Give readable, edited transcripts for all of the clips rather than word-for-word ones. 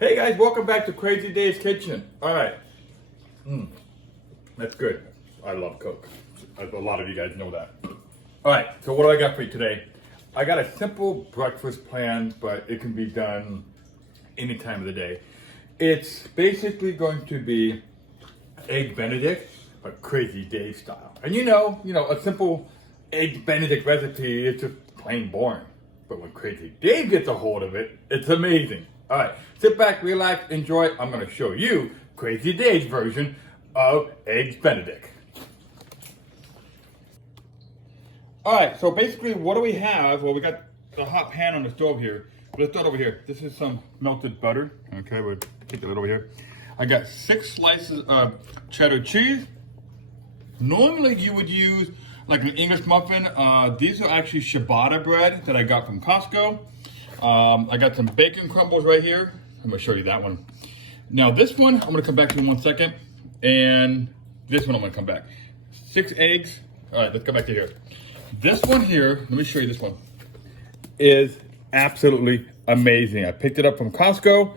Hey guys, welcome back to Crazy Dave's Kitchen. All right, that's good. I love Coke. A lot of you guys know that. All right, so what do I got for you today? I got a simple breakfast plan, but it can be done any time of the day. It's basically going to be Egg Benedict, but Crazy Dave style. And you know, a simple Egg Benedict recipe is just plain boring. But when Crazy Dave gets a hold of it, it's amazing. All right, sit back, relax, enjoy. I'm gonna show you Crazy Dave's version of Eggs Benedict. All right, so basically what do we have? Well, we got the hot pan on the stove here. Let's start over here. This is some melted butter. Okay, we'll take it over here. I got 6 slices of cheddar cheese. Normally you would use like an English muffin. These are actually ciabatta bread that I got from Costco. I got some bacon crumbles right here. I'm gonna show you that one. Now this one, I'm gonna come back to in 1 second. And this one I'm gonna come back. 6 eggs. All right, let's go back to here. This one here, let me show you this one, is absolutely amazing. I picked it up from Costco.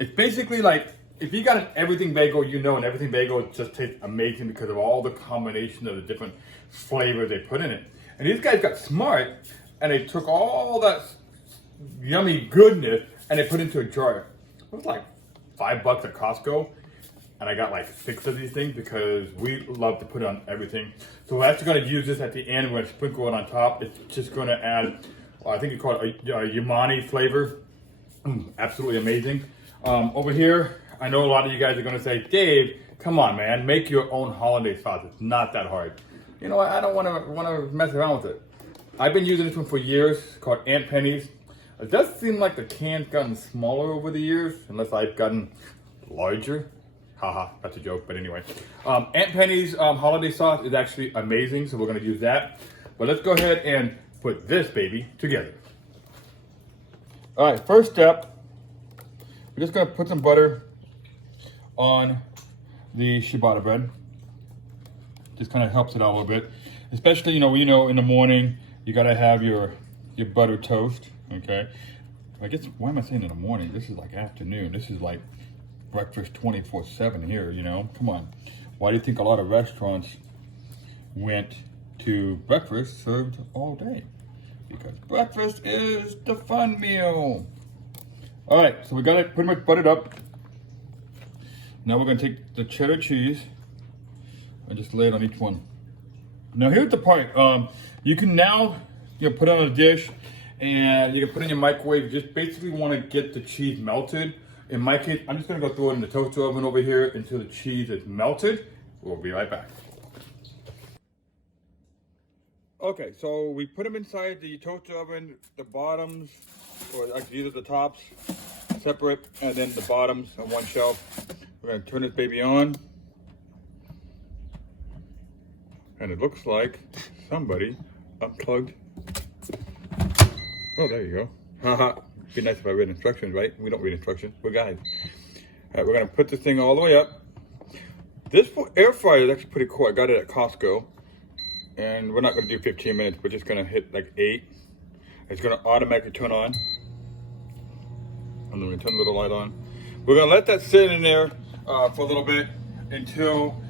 It's basically like, if you got an everything bagel, you know an everything bagel just tastes amazing because of all the combination of the different flavors they put in it. And these guys got smart and they took all that yummy goodness and they put it into a jar. It was like $5 at Costco. And I got like 6 of these things because we love to put it on everything. So we're actually gonna use this at the end. We're gonna sprinkle it on top. It's just gonna add, I think you call it a umami flavor. Absolutely amazing. Over here, I know a lot of you guys are gonna say, Dave, come on man, make your own holiday sauce. It's not that hard. You know what, I don't wanna mess around with it. I've been using this one for years, called Aunt Penny's. It does seem like the can's gotten smaller over the years, unless I've gotten larger. Haha, that's a joke, but anyway. Aunt Penny's holiday sauce is actually amazing, so we're gonna use that. But let's go ahead and put this baby together. All right, first step, we're just gonna put some butter on the ciabatta bread. Just kind of helps it out a little bit. Especially, in the morning, you gotta have your butter toast, okay? I guess, why am I saying in the morning? This is like afternoon. This is like breakfast 24/7 here, Come on. Why do you think a lot of restaurants went to breakfast served all day? Because breakfast is the fun meal. All right, so we got it pretty much buttered up. Now we're gonna take the cheddar cheese and just lay it on each one. Now here's the part. You can now put it on a dish and you can put it in your microwave. You just basically wanna get the cheese melted. In my case, I'm just gonna go throw it in the toaster oven over here until the cheese is melted. We'll be right back. Okay, so we put them inside the toaster oven, the bottoms, or actually these are the tops, separate, and then the bottoms on one shelf. We're gonna turn this baby on. And it looks like somebody unplugged. Oh, there you go. Haha. Be nice if I read instructions, right? We don't read instructions, we're guys. All right, we're gonna put this thing all the way up. This air fryer is actually pretty cool. I got it at Costco. And we're not gonna do 15 minutes, we're just gonna hit like 8. It's gonna automatically turn on. And then we turn the little light on. We're gonna let that sit in there for a little bit until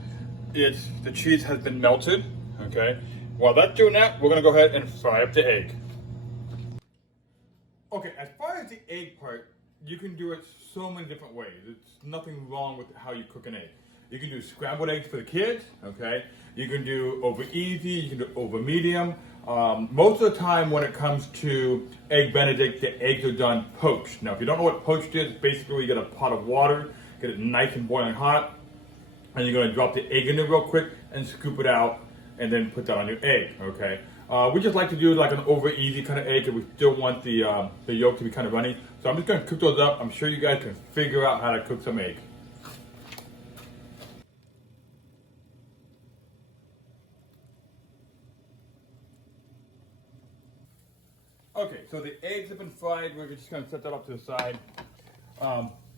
the cheese has been melted, okay? While that's doing that, we're gonna go ahead and fry up the egg. Okay, as far as the egg part, you can do it so many different ways. There's nothing wrong with how you cook an egg. You can do scrambled eggs for the kids, okay? You can do over easy, you can do over medium. Most of the time when it comes to Egg Benedict, the eggs are done poached. Now, if you don't know what poached is, basically you get a pot of water, get it nice and boiling hot, and you're gonna drop the egg in there real quick and scoop it out and then put that on your egg, okay? We just like to do like an over easy kind of egg and we still want the yolk to be kind of runny. So I'm just gonna cook those up. I'm sure you guys can figure out how to cook some egg. Okay, so the eggs have been fried. We're just gonna set that up to the side.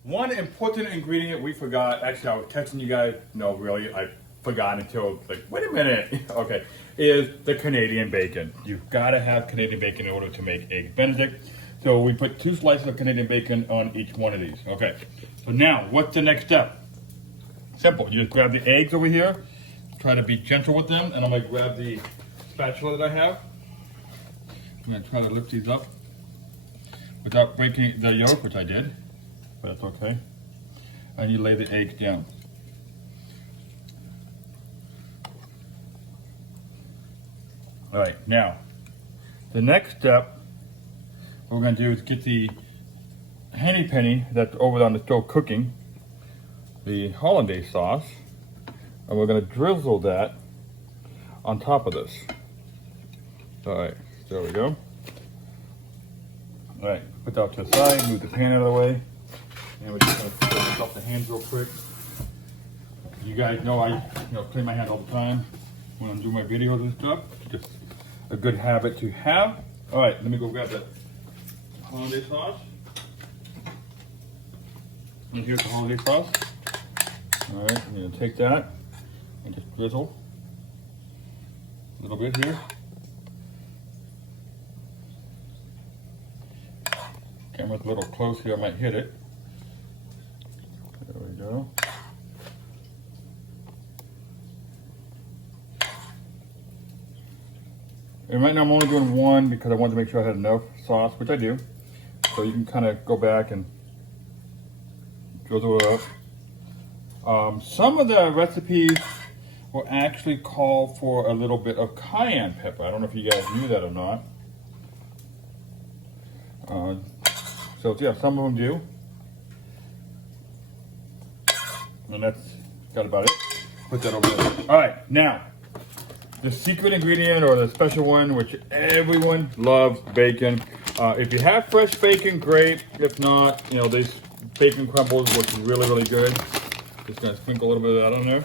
One important ingredient we forgot, actually I was texting you guys, no really, I forgot until like, wait a minute, okay, is the Canadian bacon. You've gotta have Canadian bacon in order to make Egg Benedict. So we put 2 slices of Canadian bacon on each one of these. Okay, so now what's the next step? Simple, you just grab the eggs over here, try to be gentle with them, and I'm gonna grab the spatula that I have. I'm gonna try to lift these up without breaking the yolk, which I did, but that's okay. And you lay the eggs down. All right, now, the next step, what we're gonna do is get the henny penny that's over on the stove cooking, the hollandaise sauce, and we're gonna drizzle that on top of this. All right, there we go. All right, put that to the side, move the pan out of the way, and we're just gonna put this off the hands real quick. You guys know I clean my hand all the time when I'm doing my videos and stuff. Just a good habit to have. All right, let me go grab the hollandaise sauce. And here's the hollandaise sauce. All right, I'm gonna take that and just drizzle a little bit here. Camera's a little close here, I might hit it. There we go. And right now I'm only doing one because I wanted to make sure I had enough sauce, which I do. So you can kind of go back and drizzle it up. Some of the recipes will actually call for a little bit of cayenne pepper. I don't know if you guys knew that or not. So yeah, some of them do. And that's got about it. Put that over there. All right, now, the secret ingredient or the special one, which everyone loves, bacon. If you have fresh bacon, great. If not, these bacon crumbles look really, really good. Just gonna sprinkle a little bit of that on there.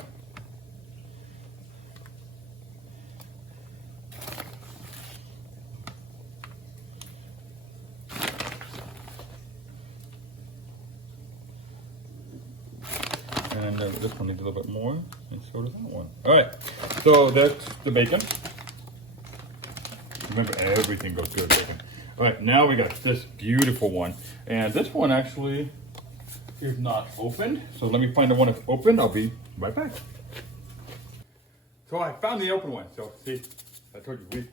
And this one needs a little bit more, and so does that one. All right, so that's the bacon. Remember, everything goes good with bacon. All right, now we got this beautiful one. And this one actually is not opened. So let me find the one that's open. I'll be right back. So I found the open one. So see, I told you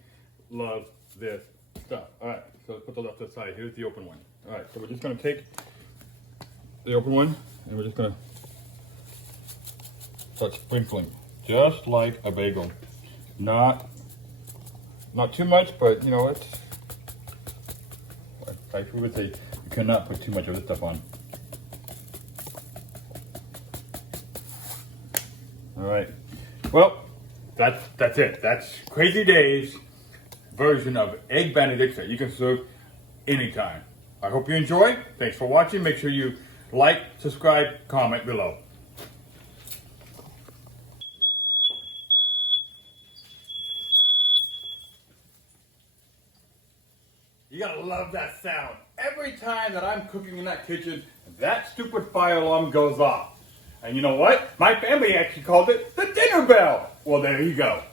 we love this stuff. All right, so let's put those off to the side. Here's the open one. All right, so we're just gonna take the open one and we're just gonna start sprinkling, just like a bagel. Not too much, but it's, I would say you cannot put too much of this stuff on. All right, well, that's it. That's Crazy Days version of Egg Benedict that you can serve anytime. I hope you enjoy. Thanks for watching. Make sure you like, subscribe, comment below. You gotta love that sound. Every time that I'm cooking in that kitchen, that stupid fire alarm goes off. And you know what? My family actually called it the dinner bell. Well, there you go.